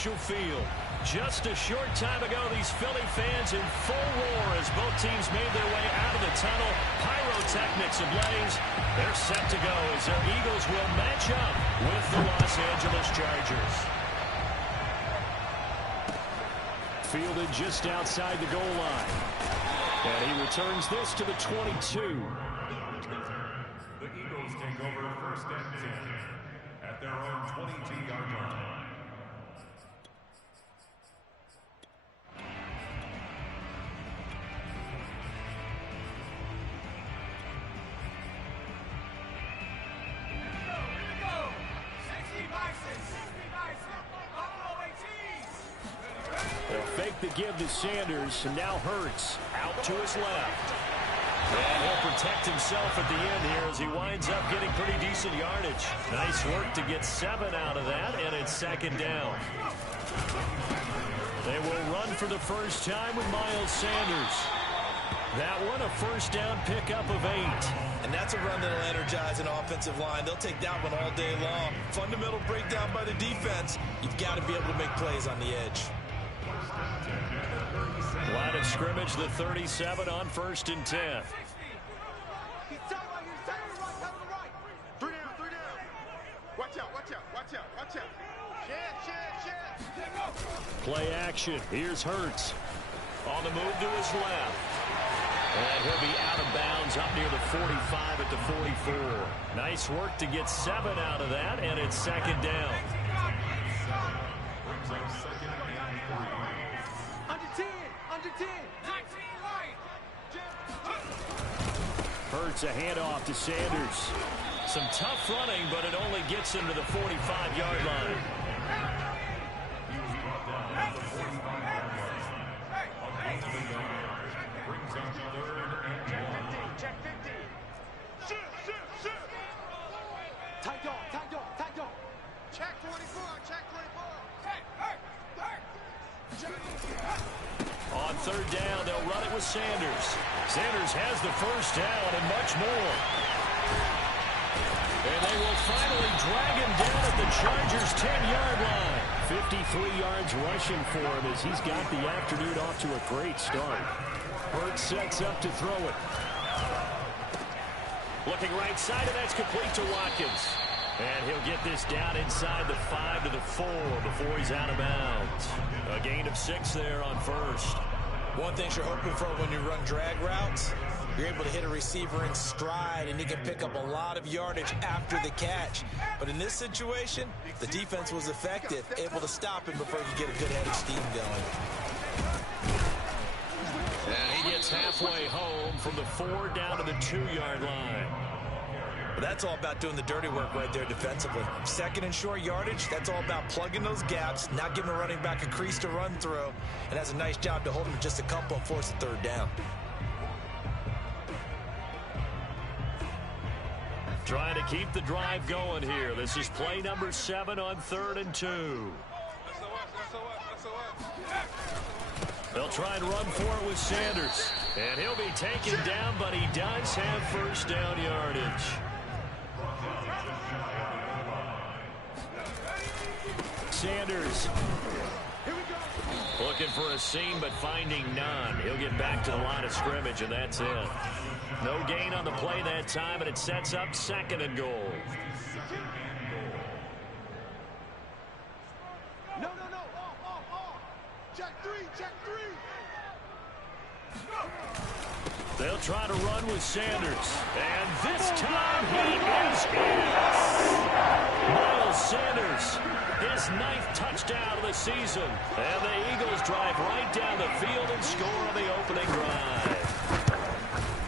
Prudential Field. Just a short time ago, these Philly fans in full roar as both teams made their way out of the tunnel. Pyrotechnics ablaze. They're set to go as their Eagles will match up with the Los Angeles Chargers. Fielded just outside the goal line. And he returns this to the 22. The Eagles take over first and 10 at their own 22-yard line. They'll fake the give to Sanders, and now Hurts out to his left. And he'll protect himself at the end here as he winds up getting pretty decent yardage. Nice work to get 7 out of that, and it's second down. They will run for the first time with Miles Sanders. That one, a first down pickup of 8. And that's a run that'll energize an offensive line. They'll take that one all day long. Fundamental breakdown by the defense. You've got to be able to make plays on the edge. Line of scrimmage, the 37 on first and 10. Play action. Here's Hurts. On the move to his left. And he'll be out of bounds up near the 45 at the 44. Nice work to get 7 out of that, and it's second down. Hurts a handoff to Sanders. Some tough running, but it only gets him to the 45-yard line. On third down, they'll run it with Sanders. Sanders has the first down and much more. And they will finally drag him down at the Chargers' 10-yard line. 53 yards rushing for him as he's got the afternoon off to a great start. Hurts sets up to throw it. Looking right side, and that's complete to Watkins. And he'll get this down inside the 5 to the 4 before he's out of bounds. A gain of 6 there on first. One thing you're hoping for when you run drag routes, you're able to hit a receiver in stride, and he can pick up a lot of yardage after the catch. But in this situation, the defense was effective, able to stop him before he could get a good head of steam going. And he gets halfway home from the 4 down to the 2-yard line. But that's all about doing the dirty work right there defensively. Second and short yardage, that's all about plugging those gaps, not giving a running back a crease to run through, and has a nice job to hold him to just a couple and force the third down. Trying to keep the drive going here. This is play number 7 on 3rd and 2. They'll try and run for it with Sanders. And he'll be taken down, but he does have first down yardage. Sanders looking for a seam, but finding none. He'll get back to the line of scrimmage, and that's it. No gain on the play that time, and it sets up 2nd and goal. No. Check three. They'll try to run with Sanders. And this time he is in. Miles Sanders, his 9th touchdown of the season. And the Eagles drive right down the field and score on the opening drive.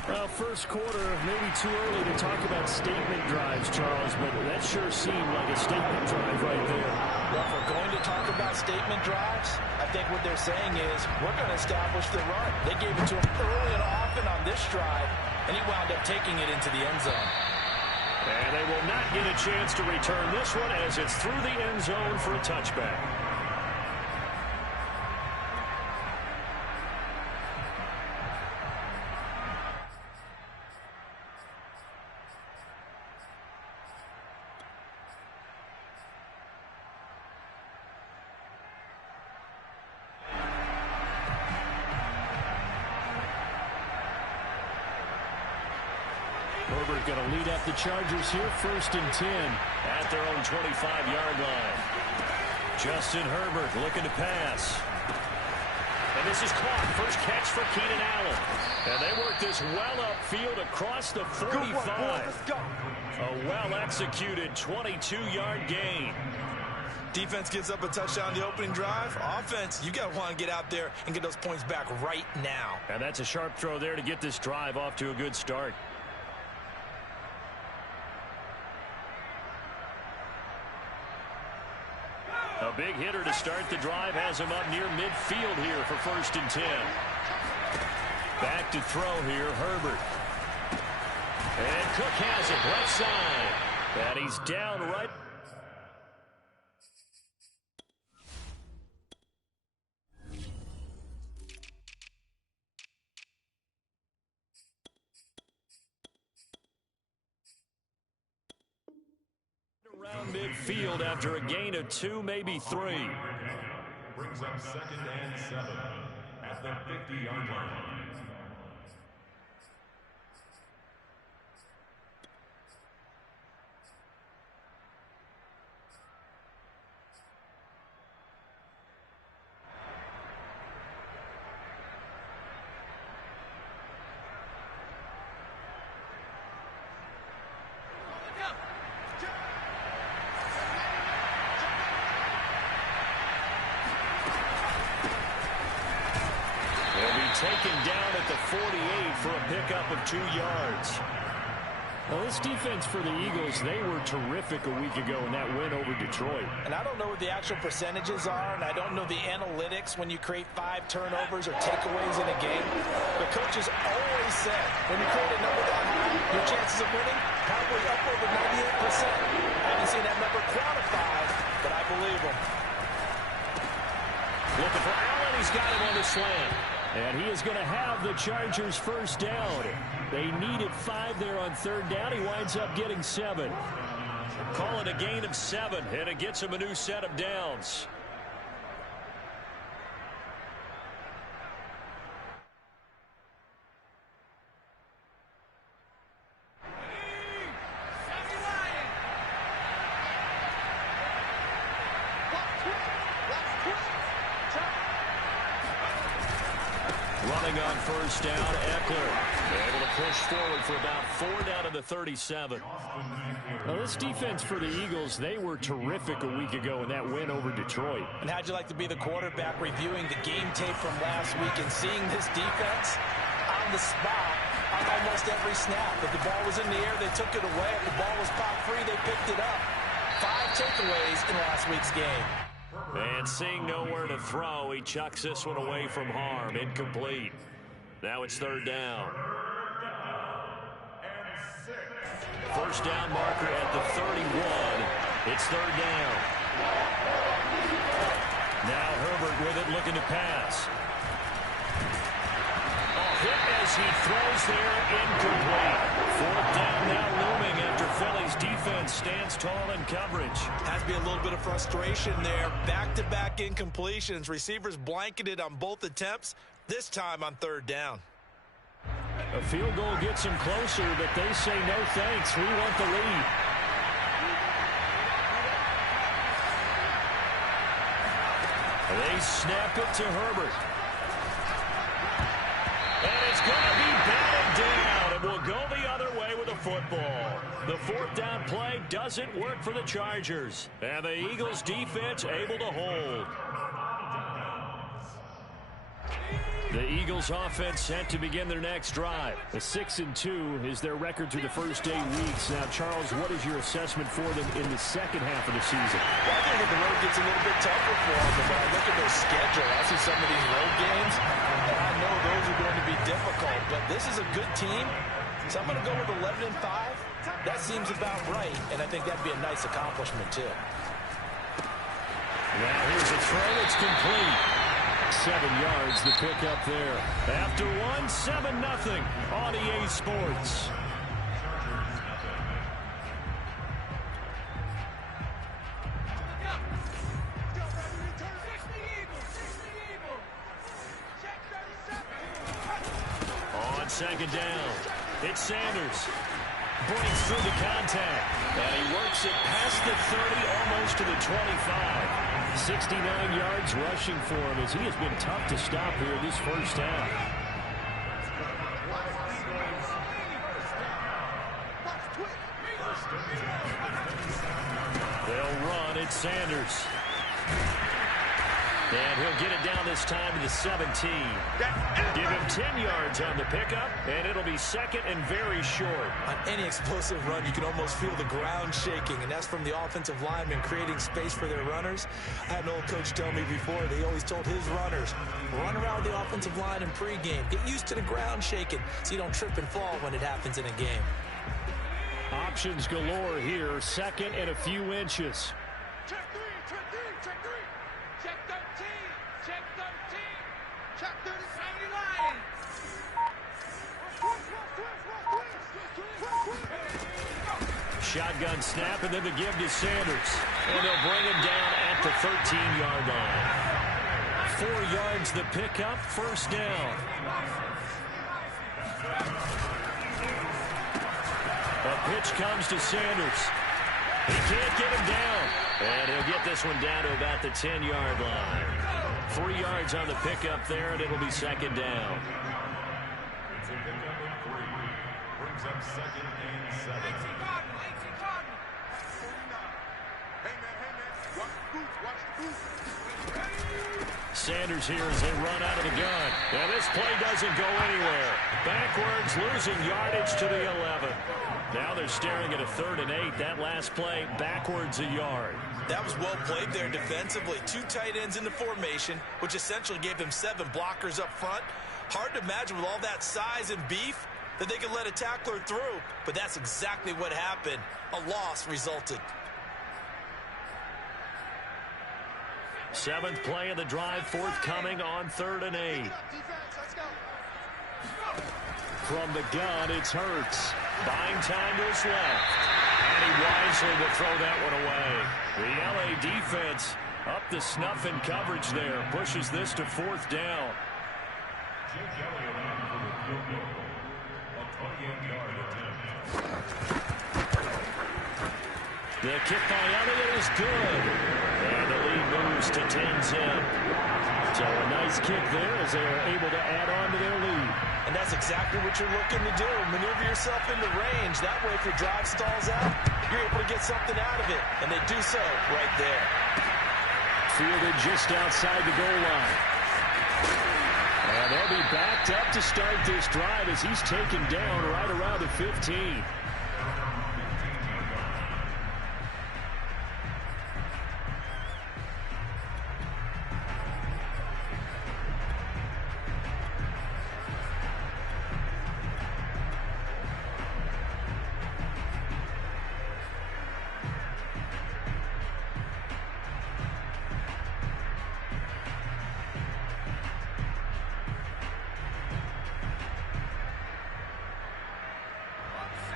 Well, first quarter, maybe too early to talk about statement drives, Charles, but that sure seemed like a statement drive right there. Well, if we're going to talk about statement drives, I think what they're saying is we're going to establish the run. They gave it to him early and often on this drive, and he wound up taking it into the end zone. And they will not get a chance to return this one as it's through the end zone for a touchback. going to lead up the Chargers here, 1st and 10 at their own 25-yard line. Justin Herbert looking to pass. And this is caught. First catch for Keenan Allen. And they work this well upfield across the 45. Let's go. A well-executed 22-yard gain. Defense gives up a touchdown the opening drive. Offense, you got to want to get out there and get those points back right now. And that's a sharp throw there to get this drive off to a good start. A big hitter to start the drive has him up near midfield here for 1st and 10. Back to throw here, Herbert. And Cook has it left side. And he's down right. Around midfield after a gain of 2, maybe 3. Brings up 2nd and 7 at the 50-yard line. Taken down at the 48 for a pickup of 2 yards. Well, this defense for the Eagles, they were terrific a week ago in that win over Detroit. And I don't know what the actual percentages are, and I don't know the analytics when you create 5 turnovers or takeaways in a game. But coaches always said, when you create a number that high, your chances of winning probably up over 98%. I haven't seen that number quantified, but I believe them. Looking for Allen, he's got him on the slant. And he is going to have the Chargers first down. They needed 5 there on 3rd down. He winds up getting 7. Call it a gain of 7, and it gets him a new set of downs. Running on 1st down, Eckler able to push forward for about 4 down to the 37. Now, this defense for the Eagles, they were terrific a week ago in that win over Detroit. And how'd you like to be the quarterback reviewing the game tape from last week and seeing this defense on the spot on almost every snap? If the ball was in the air, they took it away. If the ball was popped free, they picked it up. 5 takeaways in last week's game. And seeing nowhere to throw, he chucks this one away from harm. Incomplete. Now it's 3rd down. 1st down marker at the 31. It's 3rd down. Now Herbert with it, looking to pass. Hit as he throws there, incomplete. 4th down now looming after Philly's defense stands tall in coverage. Has to be a little bit of frustration there. Back-to-back incompletions. Receivers blanketed on both attempts, this time on 3rd down. A field goal gets him closer, but they say no thanks. We want the lead. They snap it to Herbert. And it's going to be batted down, and will go the other way with the football. The 4th down play doesn't work for the Chargers. And the Eagles defense able to hold. The Eagles offense set to begin their next drive. A 6-2 is their record through the first 8 weeks. Now, Charles, what is your assessment for them in the second half of the season? Well, I think that the road gets a little bit tougher for them. But when I look at their schedule, I see some of these road games, and I know those are going to be difficult. But this is a good team, so I'm going to go with 11-5. That seems about right, and I think that'd be a nice accomplishment, too. Now here's a throw. It's complete. 7 yards, the pickup there. After 1, 7-0 on EA Sports. On 2nd down, it's Sanders. breaks through the contact. And he works it past the 30, almost to the 25. 69 yards rushing for him as he has been tough to stop here this first half. They'll run. It's Sanders. And he'll get it down this time to the 17. Give him 10 yards on the pickup, and it'll be second and very short. On any explosive run, you can almost feel the ground shaking, and that's from the offensive linemen creating space for their runners. I had an old coach tell me before, they always told his runners, run around the offensive line in pregame. Get used to the ground shaking so you don't trip and fall when it happens in a game. Options galore here, second and a few inches. Check three, check three, check three. Check 13, check 13, check 39. Shotgun snap, and then the give to Sanders. And they'll bring him down at the 13-yard line. 4 yards the pickup, first down. A pitch comes to Sanders. He can't get him down. And he'll get this one down to about the 10-yard line. 3 yards on the pickup there, and it'll be second down. It's a pickup of 3. Brings up second and 7. Sanders here as they run out of the gun. And this play doesn't go anywhere. Backwards, losing yardage to the 11. Now they're staring at a 3rd and 8. That last play, backwards a yard. That was well played there defensively. 2 tight ends in the formation, which essentially gave them 7 blockers up front. Hard to imagine with all that size and beef that they could let a tackler through, but that's exactly what happened. A loss resulted. 7th play of the drive, forthcoming on 3rd and 8. From the gun, it's Hurts. Buying time to his left. And he wisely will throw that one away. The LA defense up the snuff in coverage there. Pushes this to 4th down. Jake Elliott for the field goal. A 28-yard attempt. The kick by Elliott is good. And the lead moves to 10-10. So a nice kick there as they are able to add on to their lead. And that's exactly what you're looking to do. Maneuver yourself into range. That way, if your drive stalls out, you're able to get something out of it. And they do so right there. Fielded just outside the goal line. And they'll be backed up to start this drive as he's taken down right around the 15.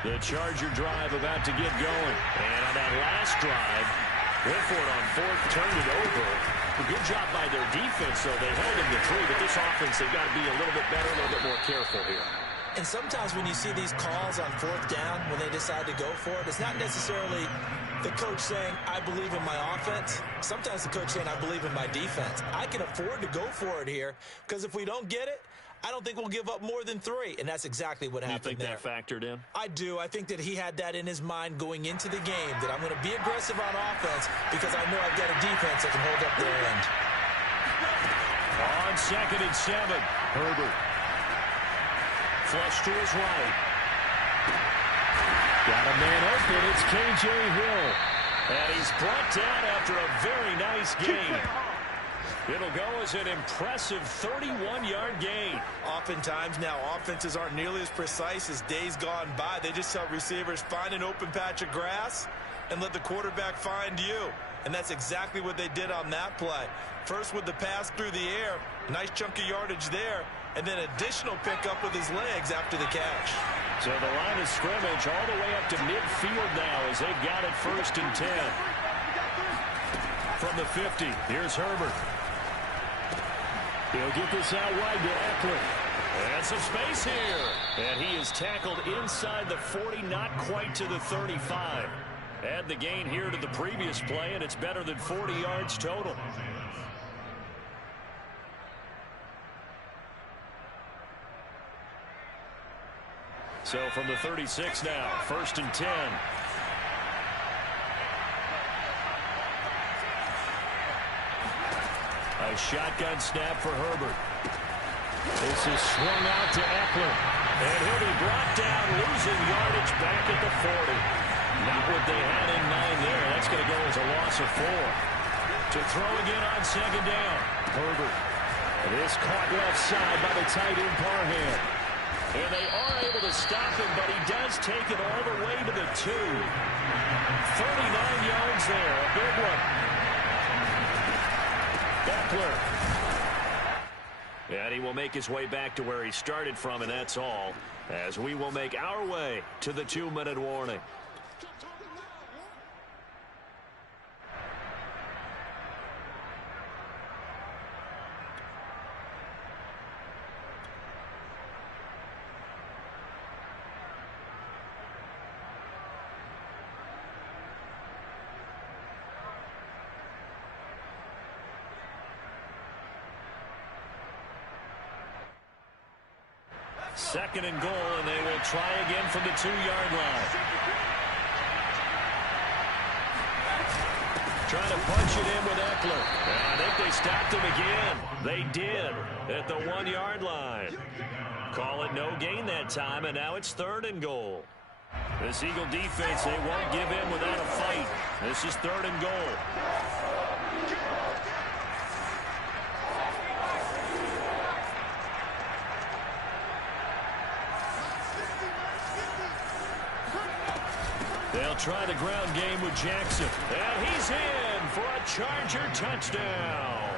The Charger drive about to get going. And on that last drive, went for it on 4th, turned it over. A good job by their defense, though. They held him to 3, but this offense, they've got to be a little bit better, a little bit more careful here. And sometimes when you see these calls on 4th down, when they decide to go for it, it's not necessarily the coach saying, I believe in my offense. Sometimes the coach saying, I believe in my defense. I can afford to go for it here because if we don't get it, I don't think we'll give up more than 3, and that's exactly what happened there. You think that factored in? I do. I think that he had that in his mind going into the game, that I'm going to be aggressive on offense because I know I've got a defense that can hold up their end. On 2nd and 7, Herbert. Flush to his right. Got a man open. It's K.J. Hill. And he's brought down after a very nice gain. It'll go as an impressive 31-yard gain. Oftentimes now, offenses aren't nearly as precise as days gone by. They just tell receivers, find an open patch of grass and let the quarterback find you. And that's exactly what they did on that play. First with the pass through the air, nice chunk of yardage there, and then additional pickup with his legs after the catch. So the line of scrimmage all the way up to midfield now as they've got it 1st and 10. From the 50, here's Herbert. He'll get this out wide to Eckler. And some space here. And he is tackled inside the 40, not quite to the 35. Add the gain here to the previous play, and it's better than 40 yards total. So from the 36 now, 1st and 10. A shotgun snap for Herbert. This is swung out to Eckler. And he'll be brought down, losing yardage back at the 40. Not what they had in mind there. That's going to go as a loss of 4. To throw again on 2nd down. Herbert. This caught left side by the tight end Parham. And they are able to stop him, but he does take it all the way to the 2. 39 yards there. A big one. Eckler. And he will make his way back to where he started from, and that's all, as we will make our way to the 2-minute warning. Second and goal, and they will try again from the 2-yard line. Trying to punch it in with Eckler. And I think they stopped him again. They did at the 1-yard line. Call it no gain that time, and now it's 3rd and goal. This Eagle defense, they won't give in without a fight. This is 3rd and goal. They'll try the ground game with Jackson. And he's in for a Charger touchdown.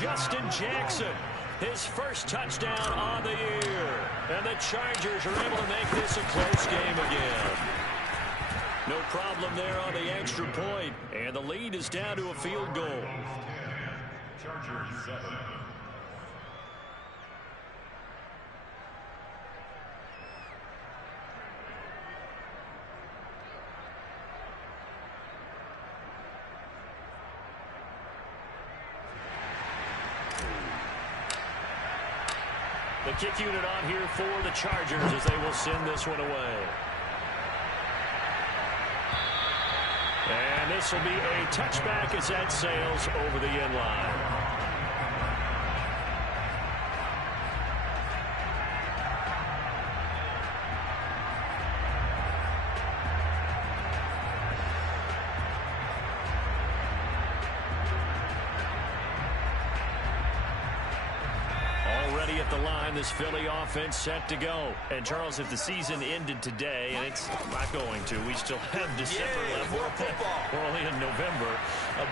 Justin Jackson, his first touchdown on the year. And the Chargers are able to make this a close game again. No problem there on the extra point. And the lead is down to a field goal. Chargers 7. The kick unit on here for the Chargers as they will send this one away. And this will be a touchback as that sails over the end line. At the line, this Philly offense set to go. And Charles, if the season ended today, and it's not going to, we still have December left. We're only in November,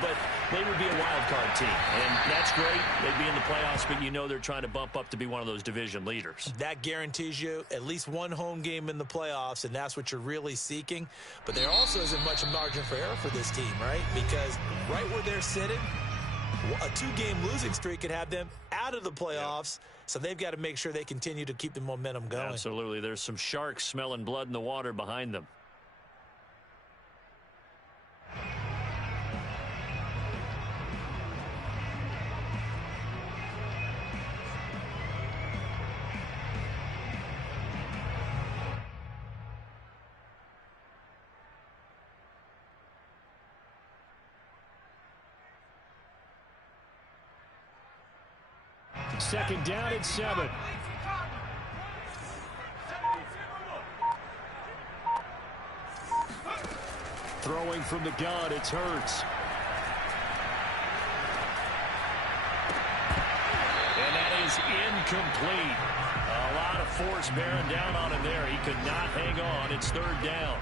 but they would be a wild card team, and that's great. They'd be in the playoffs, but you know they're trying to bump up to be one of those division leaders. That guarantees you at least one home game in the playoffs, and that's what you're really seeking. But there also isn't much margin for error for this team, right? Because right where they're sitting, a 2-game losing streak could have them out of the playoffs. Yep. So they've got to make sure they continue to keep the momentum going. Absolutely. There's some sharks smelling blood in the water behind them. Second down and 7. Throwing from the gun, it's Hurts. And that is incomplete. A lot of force bearing down on him there. He could not hang on. It's 3rd down.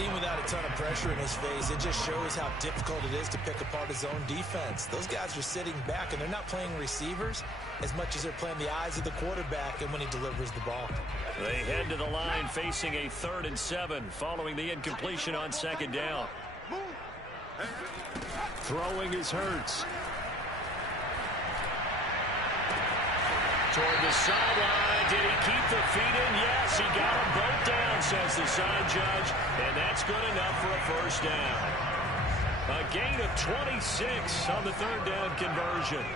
Even without a ton of pressure in his face, it just shows how difficult it is to pick apart his own defense. Those guys are sitting back, and they're not playing receivers as much as they're playing the eyes of the quarterback and when he delivers the ball. They head to the line facing a 3rd and 7 following the incompletion on 2nd down. Throwing is Hurts. toward the sideline. Did he keep the feet in? Yes, he got them both down, says the side judge. And that's good enough for a first down. A gain of 26 on the third down conversion.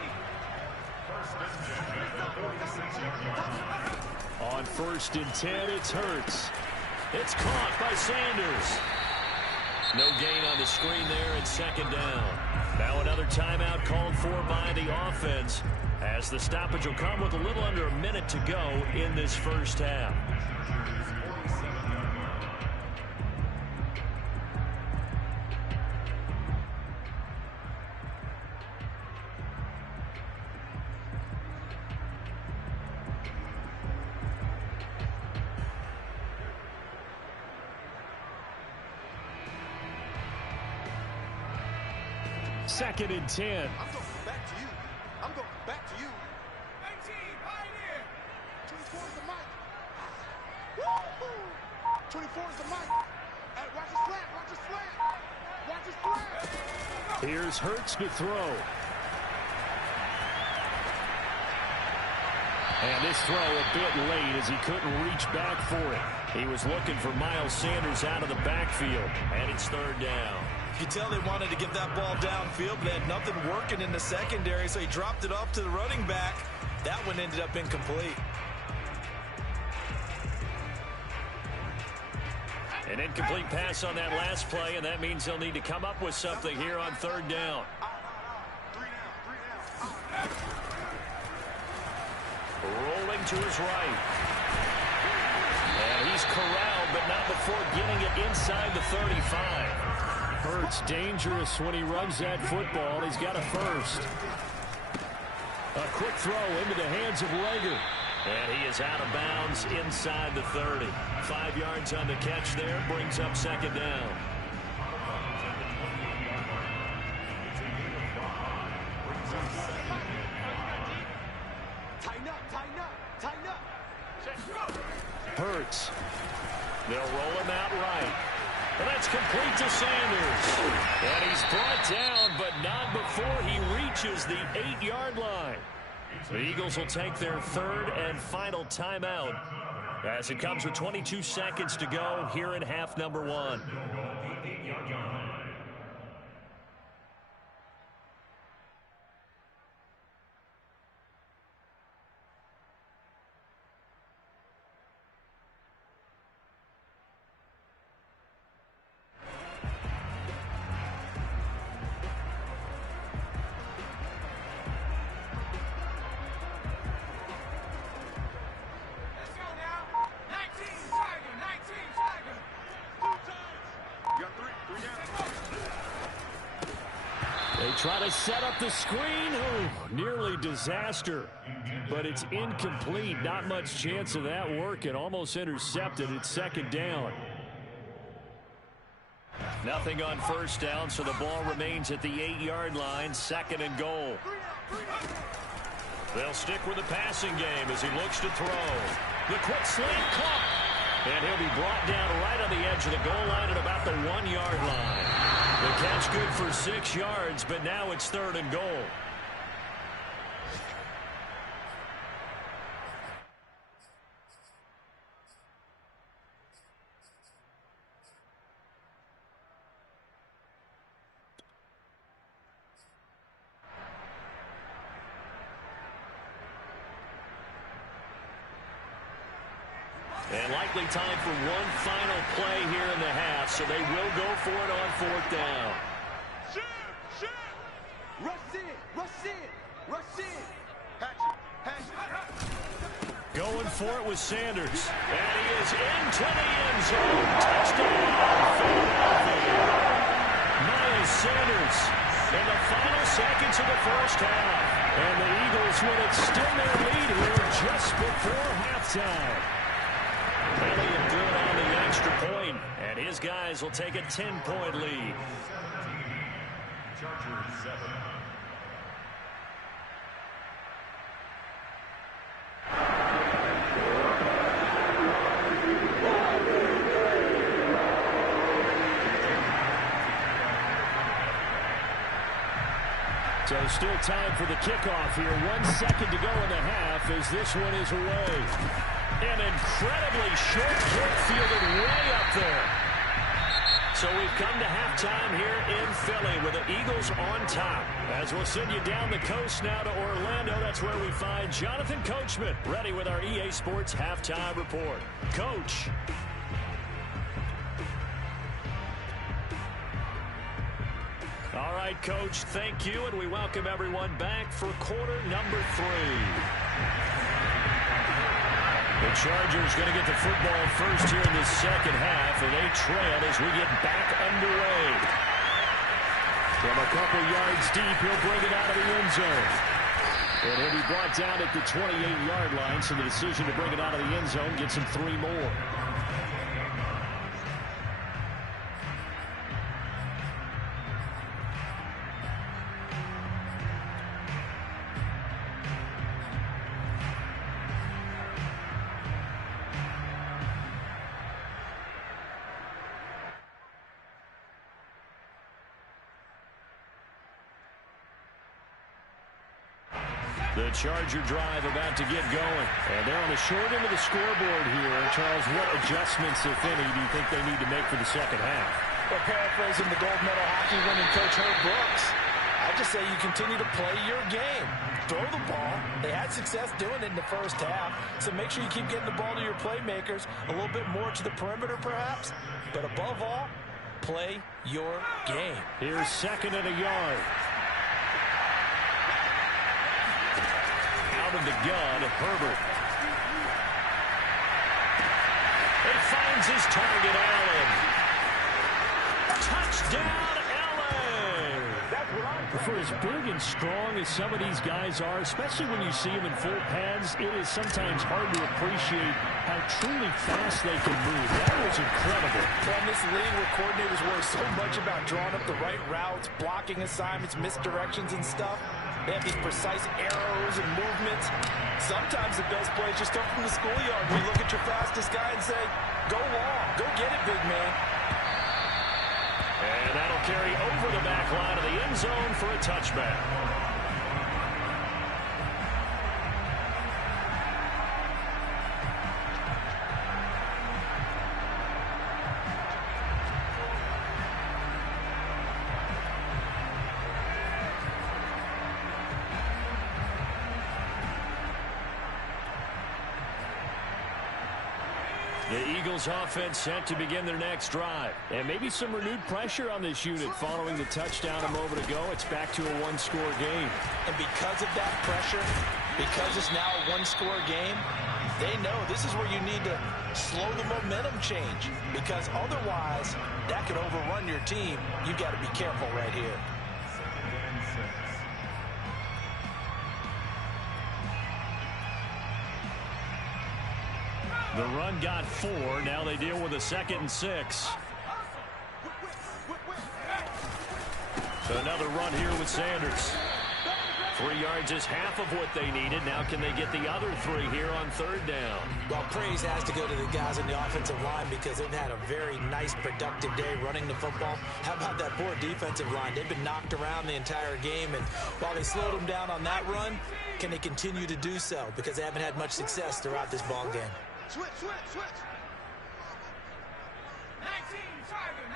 On 1st and 10, it's Hurts. It's caught by Sanders. No gain on the screen there, and 2nd down. Now another timeout called for by the offense, as the stoppage will come with a little under a minute to go in this first half. Second and 10. I'm going back to you. I'm going back to you. 19, Pioneer. 24 is the mic. Woo-hoo. 24 is the mic. Hey, watch the slant. Watch the slant. Watch the slant. Here's Hurts to throw. And this throw a bit late as he couldn't reach back for it. He was looking for Miles Sanders out of the backfield. And it's 3rd down. You could tell they wanted to get that ball downfield, but they had nothing working in the secondary, so he dropped it off to the running back. That one ended up incomplete. An incomplete pass on that last play, and that means they'll need to come up with something here on 3rd down. Rolling to his right. And he's corralled, but not before getting it inside the 35. Hurts dangerous when he runs that football. He's got a first. A quick throw into the hands of Lager. And he is out of bounds inside the 30. 5 yards on the catch there. Brings up 2nd down. Tighten up, tighten up, tighten up. Hurts. They'll roll him out right. And that's complete to Sanders. And he's brought down, but not before he reaches the 8-yard line. The Eagles will take their 3rd and final timeout as it comes with 22 seconds to go here in half number 1. Try to set up the screen. Oh, nearly disaster. But it's incomplete. Not much chance of that working. Almost intercepted. It's 2nd down. Nothing on 1st down, so the ball remains at the 8-yard line. 2nd and goal. They'll stick with the passing game as he looks to throw. The quick slant caught. And he'll be brought down right on the edge of the goal line at about the 1-yard line. The catch good for 6 yards, but now it's 3rd and goal. And likely time for one final play here in the half, so they will go for it on 4th down. Rush in, rush in, rush in. Hatch it. Going for it with Sanders. And he is into the end zone. Touchdown, Philadelphia. Miles Sanders in the final seconds of the first half. And the Eagles will extend their lead here just before halftime. Elliott good on the extra point, and his guys will take a 10-point lead. Chargers 7. So So still time for the kickoff here. 1 second to go in the half as this one is away. An incredibly short kick fielded way up there. So we've come to halftime here in Philly with the Eagles on top. As we'll send you down the coast now to Orlando, that's where we find Jonathan Coachman ready with our EA Sports halftime report. Coach. All right, Coach, thank you, and we welcome everyone back for quarter number 3. The Chargers going to get the football first here in the second half, and they trail as we get back underway. From a couple yards deep, he'll bring it out of the end zone. And he'll be brought down at the 28-yard line, so the decision to bring it out of the end zone gets him 3 more. The Charger drive about to get going. And they're on the short end of the scoreboard here. Charles, what adjustments, if any, do you think they need to make for the second half? Well, paraphrasing the gold medal hockey winning coach Herb Brooks, I just say you continue to play your game. Throw the ball. They had success doing it in the first half, so make sure you keep getting the ball to your playmakers, a little bit more to the perimeter perhaps, but above all, play your game. Here's second and a yard. Out of the gun, Herbert. He finds his target, Allen. Touchdown, Allen! For as big and strong as some of these guys are, especially when you see them in full pads, it is sometimes hard to appreciate how truly fast they can move. That was incredible. Well, in this league where coordinators worry so much about drawing up the right routes, blocking assignments, misdirections and stuff, they have these precise arrows and movements. Sometimes the best plays just come from the schoolyard. You look at your fastest guy and say, go long, go get it, big man. And that'll carry over the back line of the end zone for a touchback. The Eagles offense set to begin their next drive. And maybe some renewed pressure on this unit following the touchdown a moment ago. It's back to a one-score game. And because of that pressure, because it's now a one-score game, they know this is where you need to slow the momentum change. Because otherwise, that could overrun your team. You've got to be careful right here. The run got 4. Now they deal with a 2nd and 6. Another run here with Sanders. 3 yards is half of what they needed. Now can they get the other 3 here on 3rd down? Well, praise has to go to the guys in the offensive line because they've had a very nice, productive day running the football. How about that poor defensive line? They've been knocked around the entire game, and while they slowed them down on that run, can they continue to do so? Because they haven't had much success throughout this ball game. Switch. 19 Tigers.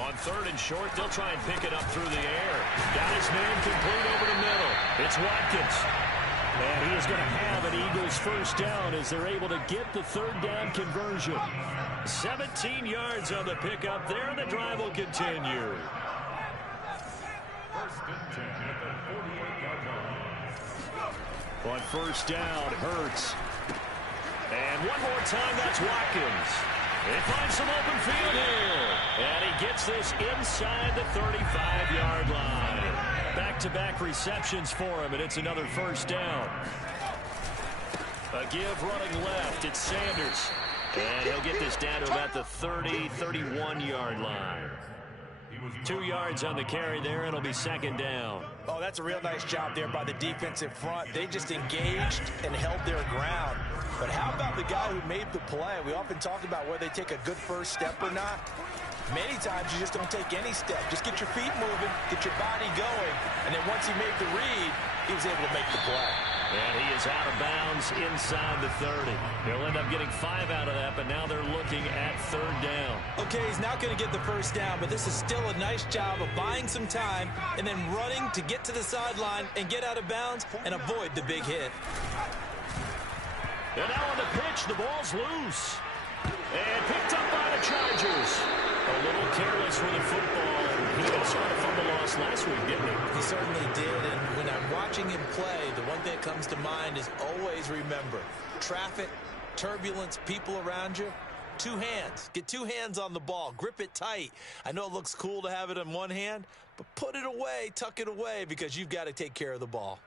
On 3rd and short, they'll try and pick it up through the air. Got his man complete over the middle. It's Watkins. And he is going to have an Eagles first down as they're able to get the 3rd down conversion. 17 yards on the pickup there. The drive will continue. First and 10 at the 48-yard line. On 1st down, Hurts. And one more time, that's Watkins. They find some open field here. And he gets this inside the 35-yard line. Back-to-back receptions for him, and it's another first down. A give running left, it's Sanders. And he'll get this down to about the 30, 31-yard line. 2 yards on the carry there, and it'll be second down. Oh, that's a real nice job there by the defensive front. They just engaged and held their ground. But how about the guy who made the play? We often talk about whether they take a good first step or not. Many times you just don't take any step. Just get your feet moving, get your body going, and then once he made the read, he was able to make the play. And he is out of bounds inside the 30. He'll end up getting 5 out of that, but now they're looking at third down. Okay, he's not going to get the first down, but this is still a nice job of buying some time and then running to get to the sideline and get out of bounds and avoid the big hit. And now on the pitch, the ball's loose. And picked up by the Chargers. A little careless with the football. He just had a fumble loss last week, didn't he? He certainly did, and when I'm watching him play, the one thing that comes to mind is always remember, traffic, turbulence, people around you, 2 hands. Get 2 hands on the ball. Grip it tight. I know it looks cool to have it in one hand, but put it away, tuck it away, because you've got to take care of the ball.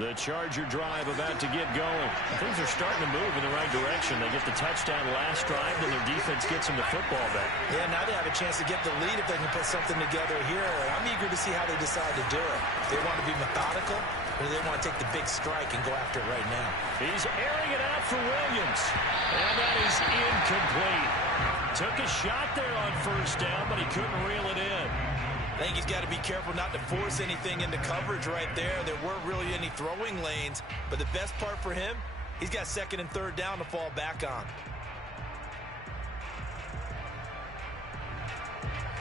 The Charger drive about to get going. Things are starting to move in the right direction. They get the touchdown last drive, then their defense gets them the football back. Yeah, now they have a chance to get the lead if they can put something together here. I'm eager to see how they decide to do it. They want to be methodical, or they want to take the big strike and go after it right now. He's airing it out for Williams. And that is incomplete. Took a shot there on first down, but he couldn't reel it in. I think he's got to be careful not to force anything into coverage right there. There weren't really any throwing lanes, but the best part for him, he's got second and third down to fall back on.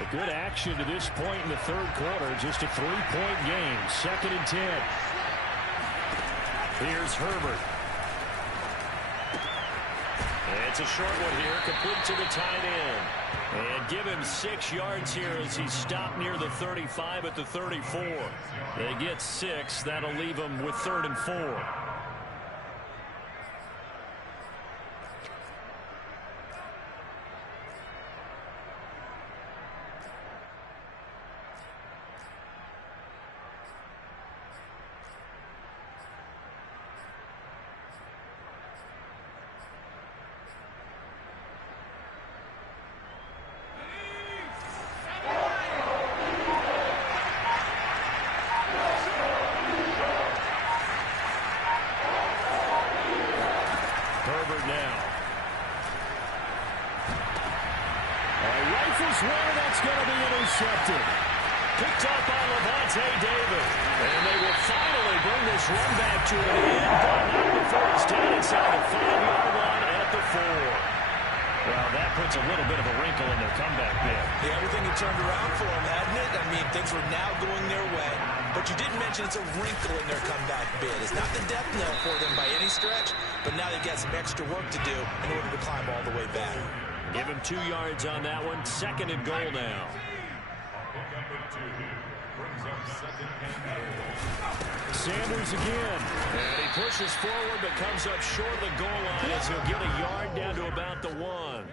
A good action to this point in the third quarter. Just a 3-point game. 2nd and 10. Here's Herbert. It's a short one here, complete to the tight end. And give him 6 yards here as he's stopped near the 35 at the 34. They get 6. That'll leave him with 3rd and 4. Picked up by Levante David. And they will finally bring this run back to an end, but not before it's down inside the 5-yard line at the 4. Well, that puts a little bit of a wrinkle in their comeback bid. Yeah, everything had turned around for them, hadn't it? I mean, things were now going their way. But you did mention it's a wrinkle in their comeback bid. It's not the death knell for them by any stretch, but now they've got some extra work to do in order to climb all the way back. Give him 2 yards on that one. 2nd and goal now. Sanders again. And he pushes forward but comes up short of the goal line as he'll get a yard down to about the 1.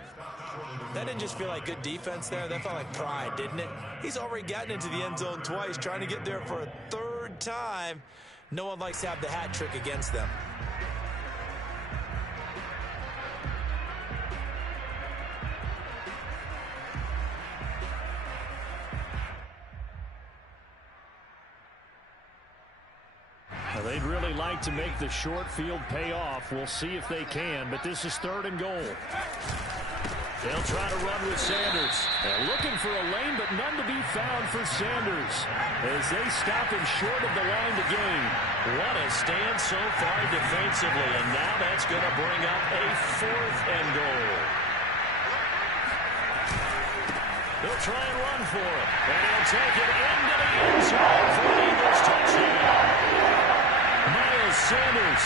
That didn't just feel like good defense there. That felt like pride, didn't it? He's already gotten into the end zone twice, trying to get there for a 3rd time. No one likes to have the hat trick against them. They'd really like to make the short field pay off. We'll see if they can, but this is 3rd and goal. They'll try to run with Sanders. They're looking for a lane, but none to be found for Sanders as they stop him short of the line to gain. What a stand so far defensively, and now that's going to bring up a 4th and goal. They'll try and run for it, and he'll take it into the end zone for the Eagles touchdown. Miles Sanders,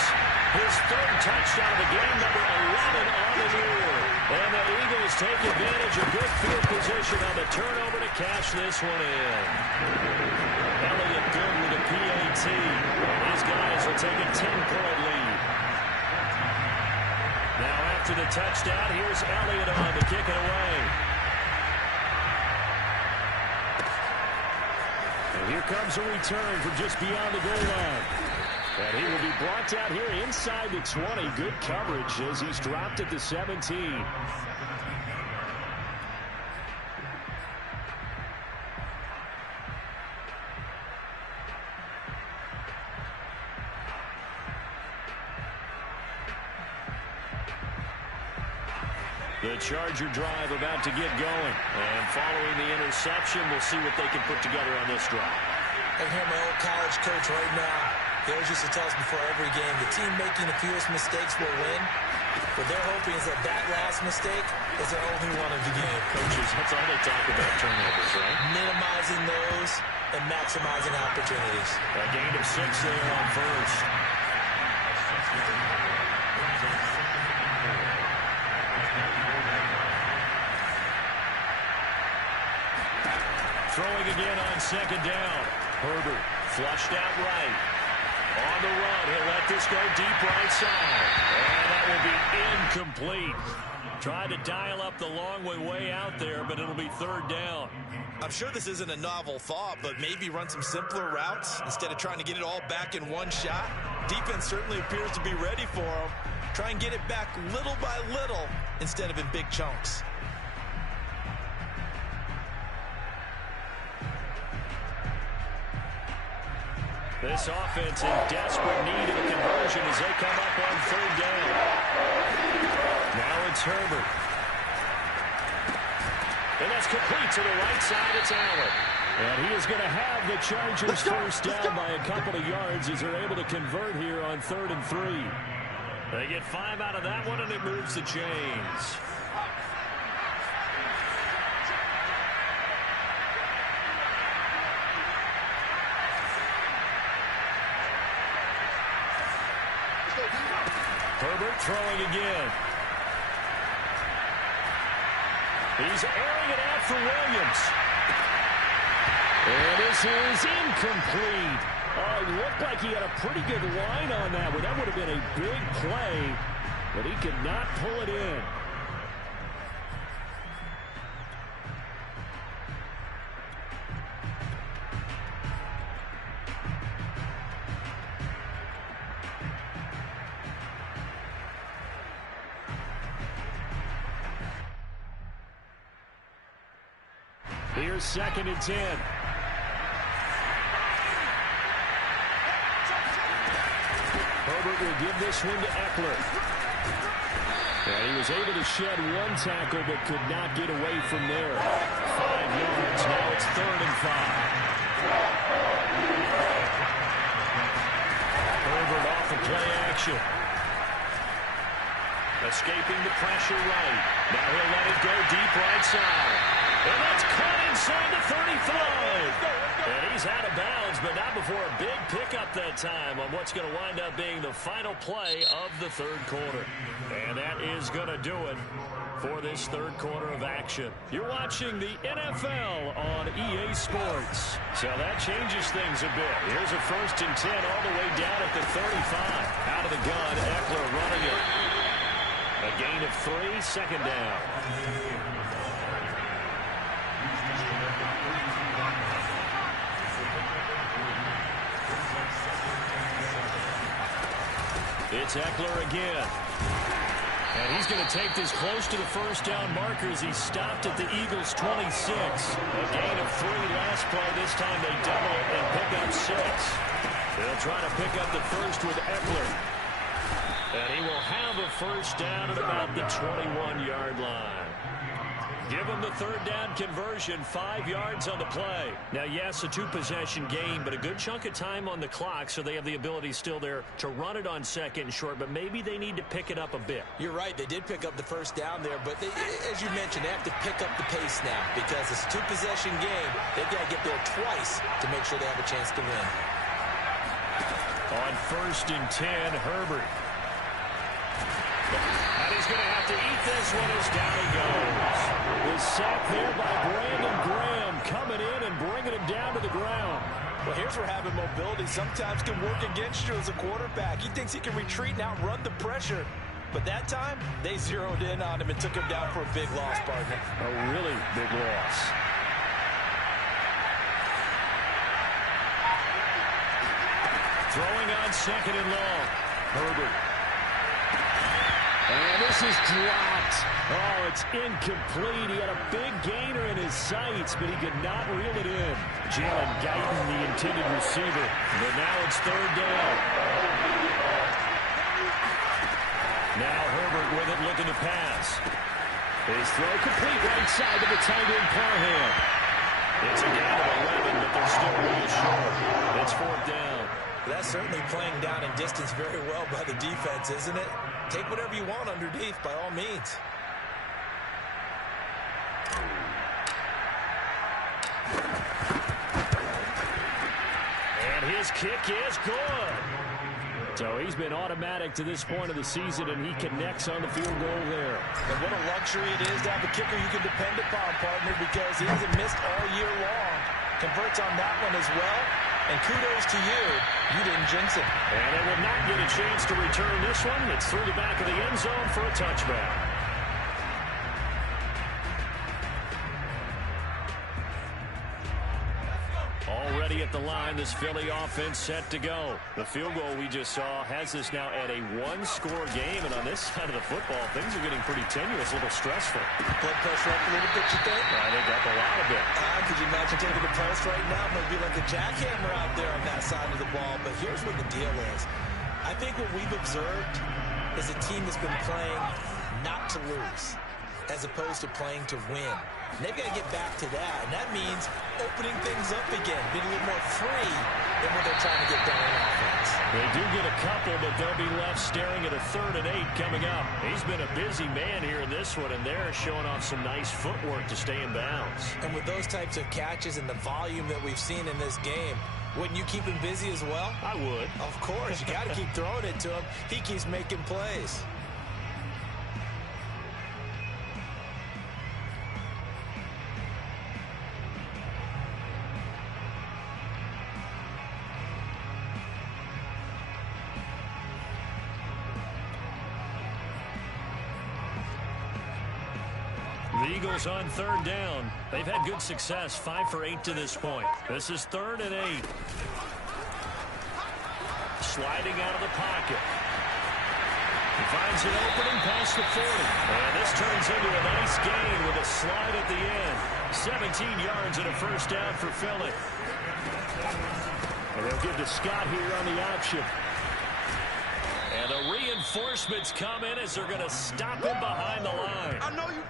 his 3rd touchdown of the game, number 11 on the year. And the Eagles take advantage of good field position on the turnover to cash this one in. Elliott good with a And his guys will take a 10-point lead. Now after the touchdown, here's Elliott on to kick it away. And here comes a return from just beyond the goal line. And he will be brought down here inside the 20. Good coverage as he's dropped at the 17. The Charger drive about to get going. And following the interception, we'll see what they can put together on this drive. I can hear my old college coach right now. He always used to tell us before every game, the team making the fewest mistakes will win. What they're hoping is that last mistake is their only one of the game. Coaches, that's all they talk about, turnovers, right? Minimizing those and maximizing opportunities. A gain of 6 there on first. Throwing again on second down. Herbert flushed out right. On the run, he'll let this go deep right side. And that will be incomplete. Tried to dial up the long way out there, but it'll be third down. I'm sure this isn't a novel thought, but maybe run some simpler routes instead of trying to get it all back in one shot. Defense certainly appears to be ready for him. Try and get it back little by little instead of in big chunks. This offense in desperate need of a conversion as they come up on third down. Now it's Herbert. And that's complete to the right side. It's Allen. And he is going to have the Chargers first down by a couple of yards as they're able to convert here on 3rd and 3. They get 5 out of that one, and it moves the chains. Herbert throwing again. He's airing it out for Williams. And this is incomplete. Oh, it looked like he had a pretty good line on that one. That would have been a big play, but he could not pull it in. Here's 2nd and 10. Herbert will give this one to Eckler. And he was able to shed one tackle but could not get away from there. 5 yards. Now it's 3rd and 5. Herbert off the play action. Escaping the pressure right. Now he'll let it go deep right side. And that's caught inside the 35. And he's out of bounds, but not before a big pickup that time on what's going to wind up being the final play of the 3rd quarter. And that is going to do it for this 3rd quarter of action. You're watching the NFL on EA Sports. So that changes things a bit. Here's a 1st and 10 all the way down at the 35. Out of the gun, Eckler running it. A gain of 3, 2nd down. It's Eckler again. And he's going to take this close to the first down marker as he stopped at the Eagles' 26. A gain of 3 last play. This time they double it and pick up 6. They'll try to pick up the first with Eckler. And he will have a first down at about the 21-yard line. Give them the 3rd down conversion, 5 yards on the play. Now, yes, a 2-possession game, but a good chunk of time on the clock, so they have the ability still there to run it on 2nd and short, but maybe they need to pick it up a bit. You're right. They did pick up the first down there, but as you mentioned, they have to pick up the pace now because it's a 2-possession game. They've got to get there twice to make sure they have a chance to win. On 1st and 10, Herbert. And he's going to have to eat this one as down he goes. The sack there by Brandon Graham coming in and bringing him down to the ground. Well, here's where having mobility sometimes can work against you as a quarterback. He thinks he can retreat and outrun the pressure. But that time, they zeroed in on him and took him down for a big loss, partner. A really big loss. Throwing on second and long. Herbert. And this is dropped. Oh, it's incomplete. He had a big gainer in his sights, but he could not reel it in. Jalen Guyton, the intended receiver. But now it's third down. Now Herbert with it, looking to pass. His throw complete right side to the tight end Parham. It's a gain of 11, but they're still really short. It's fourth down. That's certainly playing down in distance very well by the defense, isn't it? Take whatever you want underneath, by all means. And his kick is good. So he's been automatic to this point of the season, and he connects on the field goal there. And what a luxury it is to have a kicker you can depend upon, partner, because he hasn't missed all year long. Converts on that one as well. And kudos to you. You didn't jinx it. And they will not get a chance to return this one. It's through the back of the end zone for a touchback. Already at the line, this Philly offense set to go. The field goal we just saw has us now at a one-score game, and on this side of the football, things are getting pretty tenuous, a little stressful. Blood pressure up a little bit, you think? I think up a lot of it. Could you imagine taking the pulse right now? It might be like a jackhammer out there on that side of the ball, but here's what the deal is. I think what we've observed is a team that's been playing not to lose, as opposed to playing to win. And they've got to get back to that, and that means opening things up again, being a little more free than what they're trying to get done on offense. They do get a couple, but they'll be left staring at a 3rd and 8 coming up. He's been a busy man here in this one, and they're showing off some nice footwork to stay in bounds. And with those types of catches and the volume that we've seen in this game, wouldn't you keep him busy as well? I would. Of course. You got to keep throwing it to him. He keeps making plays. The Eagles on 3rd down. They've had good success, 5 for 8 to this point. This is 3rd and 8. Sliding out of the pocket. He finds an opening past the 40. And this turns into a nice gain with a slide at the end. 17 yards and a first down for Philly. And they'll give to Scott here on the option. And the reinforcements come in as they're going to stop him behind the line.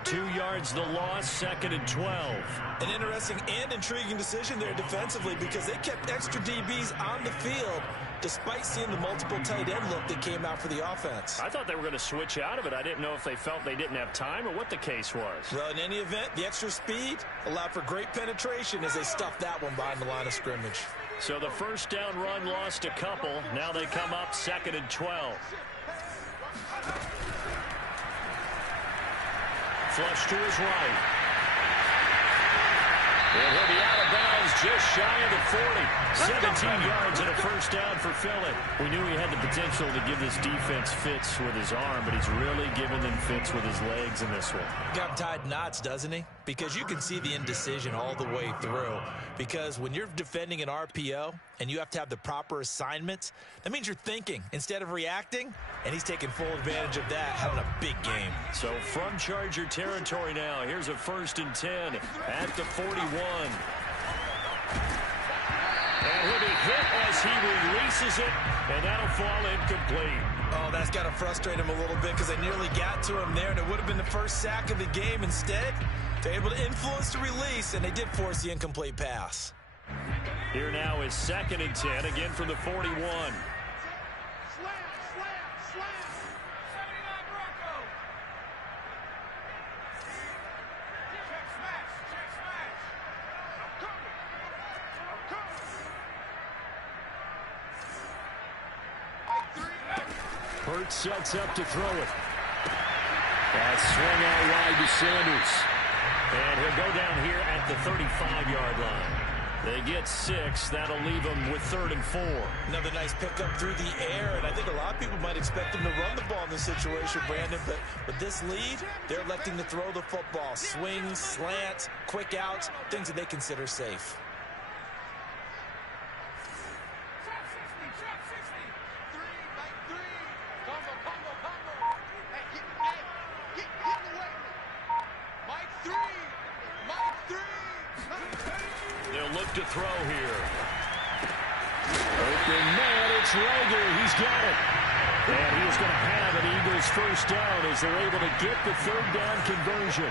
2 yards the loss, 2nd and 12. An interesting and intriguing decision there defensively because they kept extra DBs on the field despite seeing the multiple tight end look that came out for the offense. I thought they were going to switch out of it. I didn't know if they felt they didn't have time or what the case was. Well, in any event, the extra speed allowed for great penetration as they stuffed that one behind the line of scrimmage. So the first down run lost a couple. Now they come up 2nd and 12. Flush to his right. And he'll be out of bounds just shy of the 40. 17 yards and a first down for Philly. We knew he had the potential to give this defense fits with his arm, but he's really giving them fits with his legs in this one. Got tied knots, doesn't he? Because you can see the indecision all the way through. Because when you're defending an RPO and you have to have the proper assignments, that means you're thinking instead of reacting, and he's taking full advantage of that, having a big game. So from Charger territory now, here's a 1st and 10 at the 41. And he'll be hit as he releases it, and that'll fall incomplete. Oh, that's got to frustrate him a little bit because they nearly got to him there, and it would have been the first sack of the game. Instead, they're able to influence the release, and they did force the incomplete pass. Here now is 2nd and 10, again from the 41. Hurts sets up to throw it. That's swung out wide to Sanders. And he'll go down here at the 35-yard line. They get 6. That'll leave them with 3rd and 4. Another nice pickup through the air, and I think a lot of people might expect them to run the ball in this situation, Brandon, but with this lead, they're electing to throw the football. Swings, slants, quick outs, things that they consider safe. To throw here. Open man, it's Rager. He's got it. And he is going to have an Eagles first down as they're able to get the 3rd down conversion.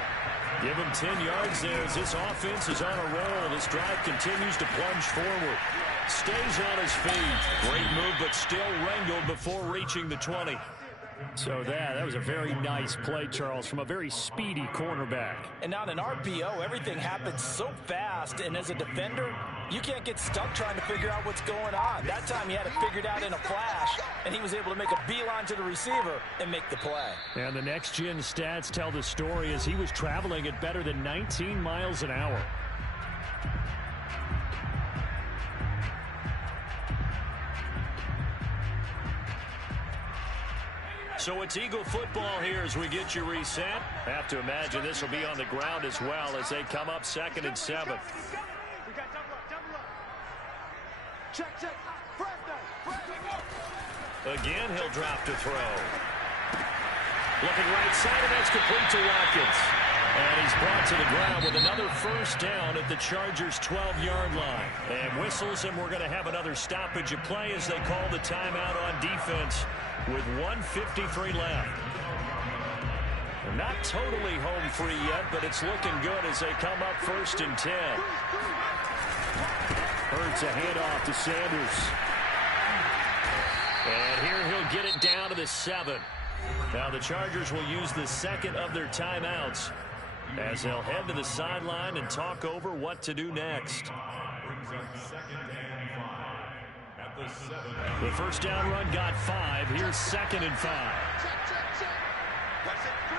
Give him 10 yards there as this offense is on a roll. This drive continues to plunge forward. Stays on his feet. Great move, but still wrangled before reaching the 20. So that was a very nice play, Charles, from a very speedy cornerback. And on an RPO, everything happens so fast, and as a defender, you can't get stuck trying to figure out what's going on. That time he had it figured out in a flash, and he was able to make a beeline to the receiver and make the play. And the next-gen stats tell the story as he was traveling at better than 19 miles an hour. So it's Eagle football here as we get you reset. I have to imagine this will be on the ground as well as they come up 2nd and 7. We got double up. Check. Again, he'll drop to throw. Looking right side, and that's complete to Watkins. And he's brought to the ground with another first down at the Chargers' 12-yard line. And whistles, and we're going to have another stoppage of play as they call the timeout on defense with 1:53 left. They're not totally home free yet, but it's looking good as they come up 1st and 10. Hurts a handoff to Sanders. And here he'll get it down to the 7. Now the Chargers will use the 2nd of their timeouts as they'll head to the sideline and talk over what to do next. The first down run got 5. Here's 2nd and 5. That's it, 3.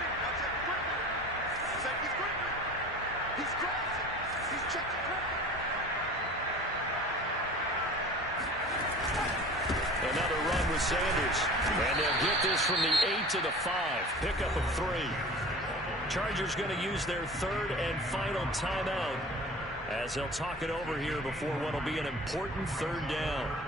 Safety's green. He's crossing. He's checking Another run with Sanders. And they'll get this from the 8 to the 5. Pickup of 3. Chargers going to use their 3rd and final timeout as they'll talk it over here before what will be an important 3rd down.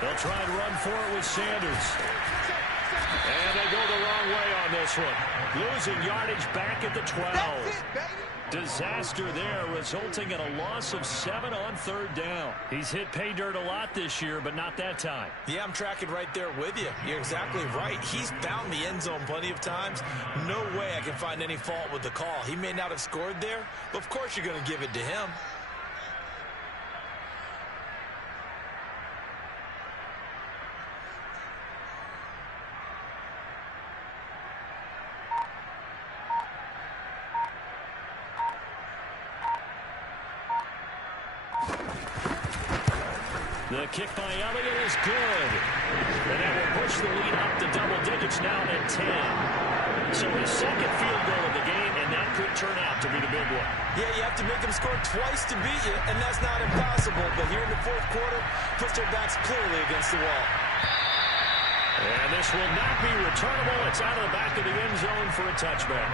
They'll try and run for it with Sanders. And they go the wrong way on this one. Losing yardage back at the 12. Disaster there, resulting in a loss of 7 on 3rd down. He's hit pay dirt a lot this year, but not that time. Yeah, I'm tracking right there with you. You're exactly right. He's found the end zone plenty of times. No way I can find any fault with the call. He may not have scored there, but of course you're going to give it to him. The kick by Elliott is good. And that will push the lead up to double digits now at 10. So his 2nd field goal of the game, and that could turn out to be the big one. Yeah, you have to make them score twice to beat you, and that's not impossible. But here in the 4th quarter, puts their backs clearly against the wall. And this will not be returnable. It's out of the back of the end zone for a touchback.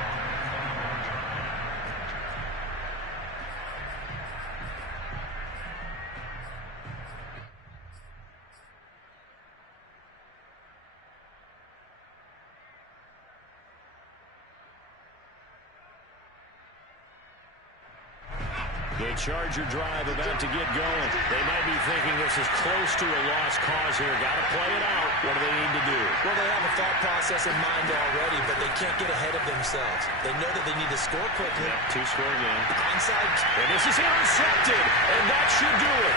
The Charger drive about to get going. They might be thinking this is close to a lost cause here. Got to play it out. What do they need to do? Well, they have a thought process in mind already, but they can't get ahead of themselves. They know that they need to score quickly. Yeah, 2-score game. Onside. And this is intercepted, and that should do it.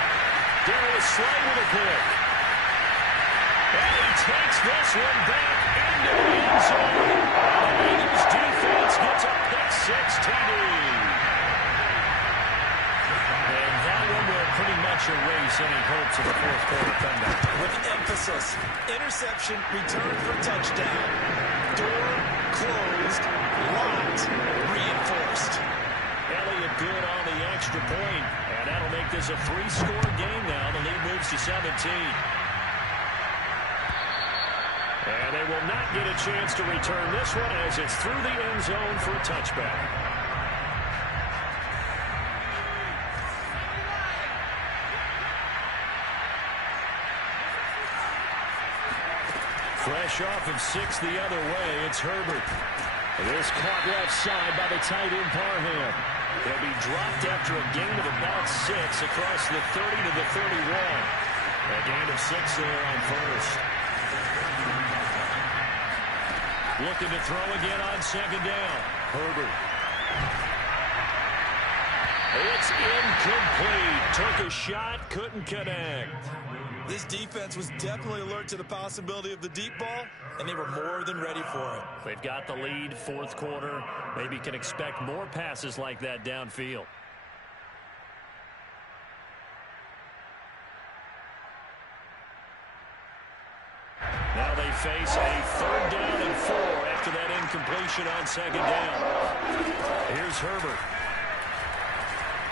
Darius Slay with a pick. And he takes this one back into the end zone. And the Eagles defense gets a pick-six TD. And that one will pretty much erase any hopes of a fourth-quarter comeback. With emphasis, interception, return for touchdown. Door closed, locked, reinforced. Elliott good on the extra point, and that'll make this a three-score game now. The lead moves to 17. And they will not get a chance to return this one as it's through the end zone for a touchback. Fresh off of 6 the other way, it's Herbert. This caught left side by the tight end Parham. They'll be dropped after a gain of about 6 across the 30 to the 31. A gain of 6 there on first. Looking to throw again on second down. Herbert. It's incomplete. Took a shot, couldn't connect. This defense was definitely alert to the possibility of the deep ball, and they were more than ready for it. They've got the lead, fourth quarter. Maybe can expect more passes like that downfield. Now they face a 3rd down and 4 after that incompletion on second down. Here's Herbert.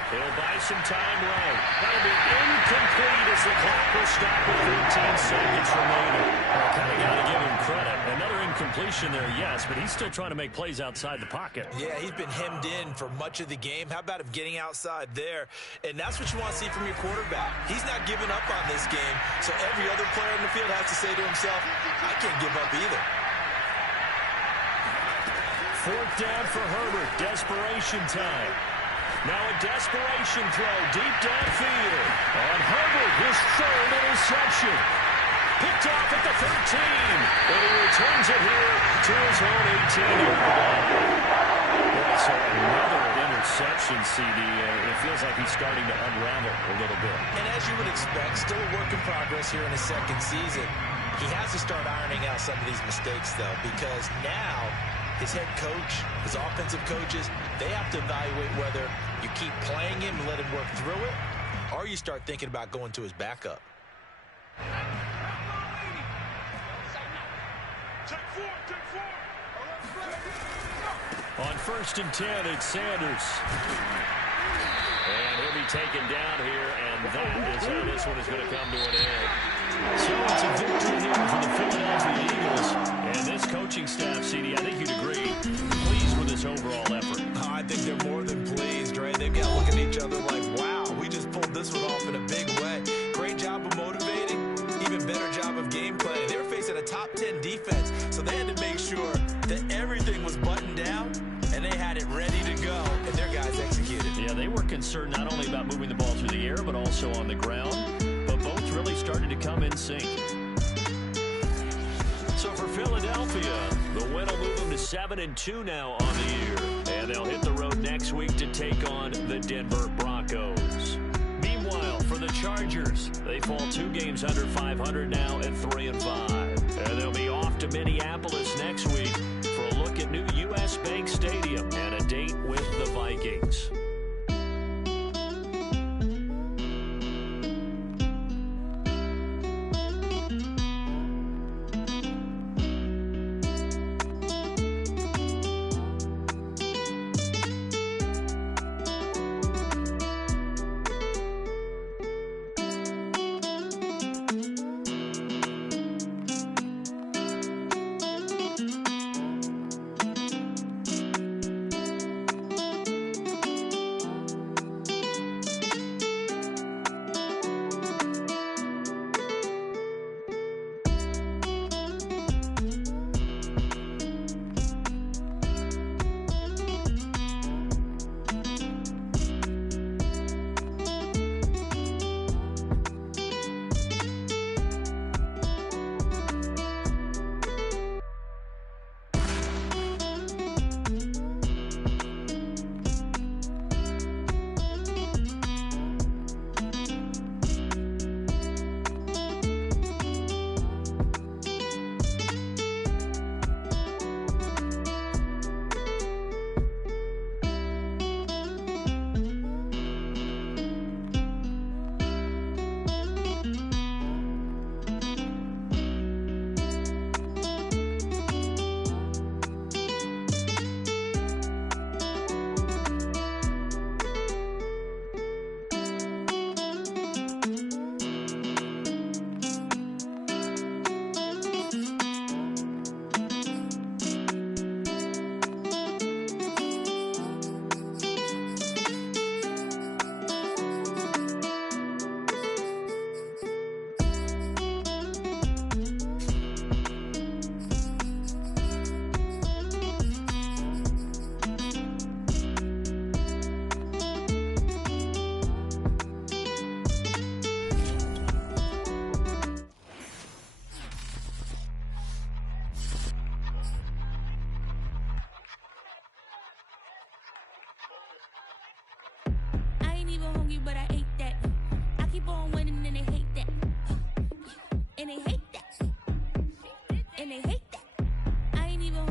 He'll buy some time right. That'll be incomplete as the clock will stop with 13 seconds remaining. Well, kind of got to give him credit. Another incompletion there, yes, but he's still trying to make plays outside the pocket. Yeah, he's been hemmed in for much of the game. How about him getting outside there? And that's what you want to see from your quarterback. He's not giving up on this game, so every other player in the field has to say to himself, I can't give up either. 4th down for Herbert. Desperation time. Now a desperation throw deep downfield. On Herbert, his 3rd interception. Picked off at the 13. And he returns it here to his own 18-yard line. So another interception, CD. It feels like he's starting to unravel a little bit. And as you would expect, still a work in progress here in his 2nd season. He has to start ironing out some of these mistakes, though, because now his head coach, his offensive coaches, they have to evaluate whether you keep playing him and let him work through it, or you start thinking about going to his backup. On 1st and 10, it's Sanders. And he'll be taken down here, and that is how this one is going to come to an end. So it's a victory here for the Philadelphia Eagles. And this coaching staff, CD, I think you'd agree, pleased with this overall effort. Oh, I think they're more than pleased, right? They've got to look at each other like, wow, we just pulled this one off in a big way. Great job of motivating, even better job of game planning. They were facing a top 10 defense, so they had to make sure that everything was buttoned down, and they had it ready to go, and their guys executed. Yeah, they were concerned not only about moving the ball through the air, but also on the ground. But both really started to come in sync. So for Philadelphia, the win will move them to 7-2 now on the year. And they'll hit the road next week to take on the Denver Broncos. Meanwhile, for the Chargers, they fall 2 games under 500 now at 3-5. And they'll be off to Minneapolis next week for a look at new U.S. Bank Stadium and a date with the Vikings.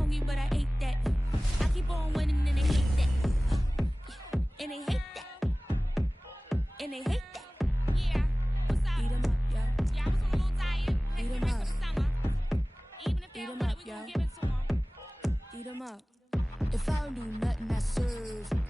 hungry, but I ate that. I keep on winning and they hate that. And they hate that. And they hate that. Yeah, what's up? Eat 'em up, yo. Yeah, I was on a little diet. Had Eat to 'em get ready up. for the summer. Even if they Eat don't 'em want up, it, we yo. gon' give it to them. Eat 'em up. If I don't do nothing, I serve.